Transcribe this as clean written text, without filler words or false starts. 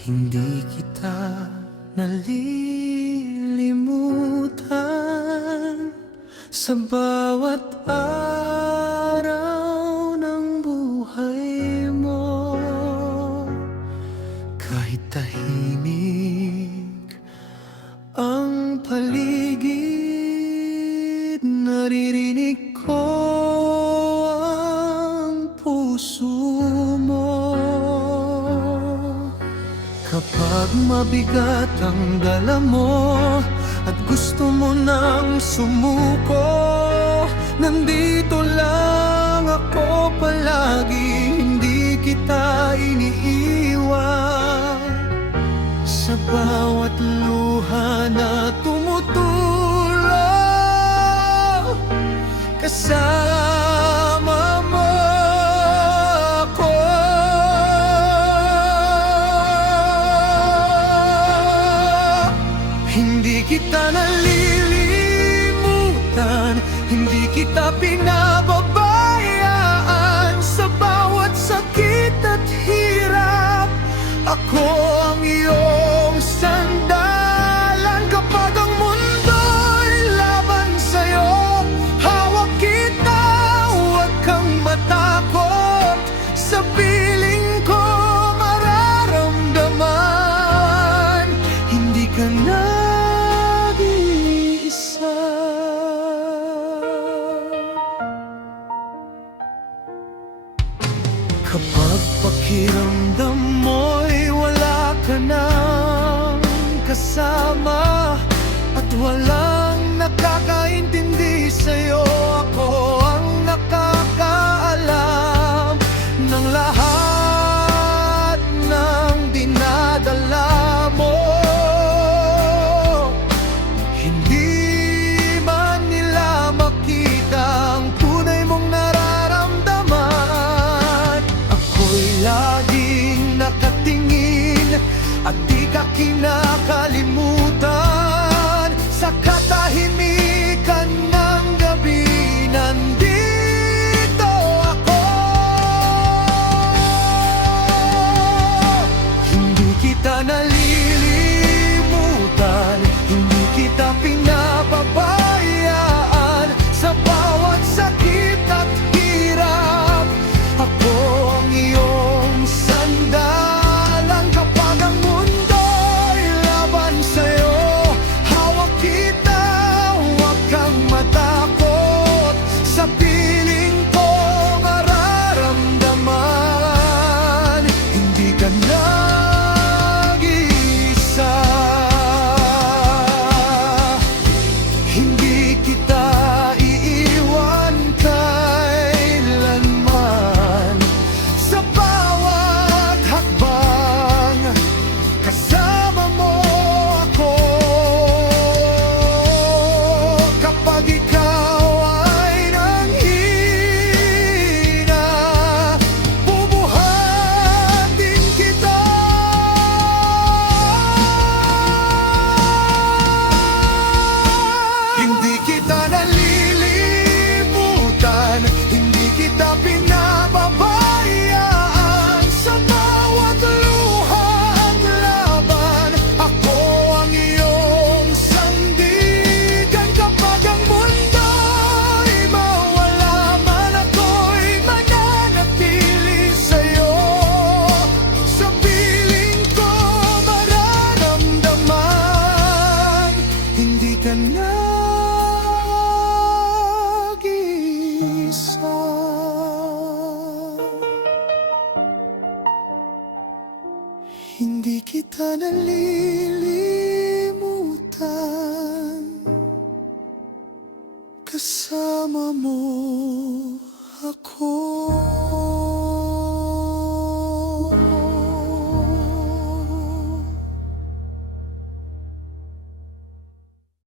Hindi kita nalilimutan sa bawat araw ng buhay mo. Kahit tahimik ang paligid, naririnig ko ang puso mo. Kapag mabigat ang dala mo at gusto mo nang sumuko, nandito lang ako palagi, hindi kita iniiwan. Sa bawat luha na tumutulo, kasama mo ako. Hindi kita nalilimutan, hindi kita pinababayaan. Sa bawat sakit at hirap, ako ang iyong sandalan. Kapag ang mundo'y laban sa'yo, hawak kita, huwag kang matakot. Sa piling ko mararamdaman, hindi ka nag-iisa. Kapag pakiramdam mo'y wala ka nang kasama at walang nakakaintindi sa'yo, ako ang nakakaalam ng lahat ng dinadala mo. Hindi man nila makita ang tunay mong nararamdaman, ako'y laging nakatingin at di ka kinakalimutan. Sa katahimikan ng gabi, nandito ako. Hindi kita nalilimutan, hindi kita pinapabayaan. Sa bawat sakit at hirap, ako ang iyong sandalan. Kapag ang mundo'y laban sa'yo, hawak kita, huwag kang matakot. Sa piling ko mararamdaman, hindi ka nag-iisa. Hindi kita iiwan kailanman. Sa bawat hakbang, kasama mo ako. Kapag ikaw ay nanghina, bubuhatin kita. Hindi kita nalilimutan, hindi kita pinababayaan. Sa bawat luha at laban, ako ang iyong sandigan. Kapag ang mundo'y mawala man, ako'y mananatili sa'yo. Sa piling ko mararamdaman, hindi ka nag-iisa. Hindi kita nalilimutan, kasama mo ako.